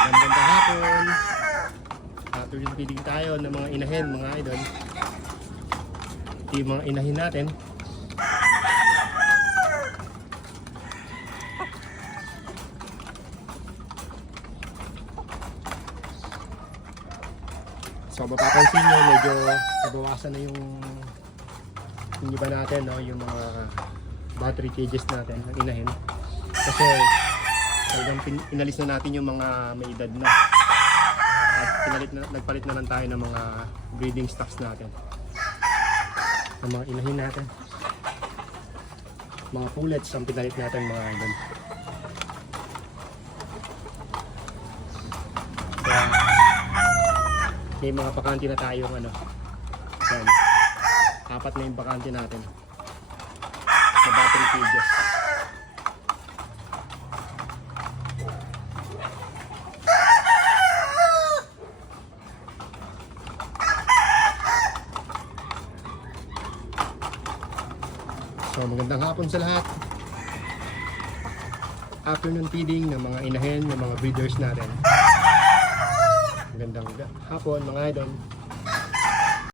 Magandang hapon. Afternoon feeding tayo ng mga inahin, mga idol. Ito yung mga inahin natin. So mapapansin nyo, medyo nabawasan na yung iba natin, no? Yung mga battery cages natin ng inahin. Kasi talagang inalis na natin yung mga may edad na. At nagpalit na lang tayo ng mga breeding stocks natin. Ng mga inahin natin. Mga pullets ang pinalit natin, mga idol. Kaya may mga bakante na tayong ano. Yan. 4 na yung bakante natin. Sa battery cages. So magandang hapon sa lahat. Afternoon feeding ng mga inahin, ng mga breeders natin. Magandang hapon mga idol.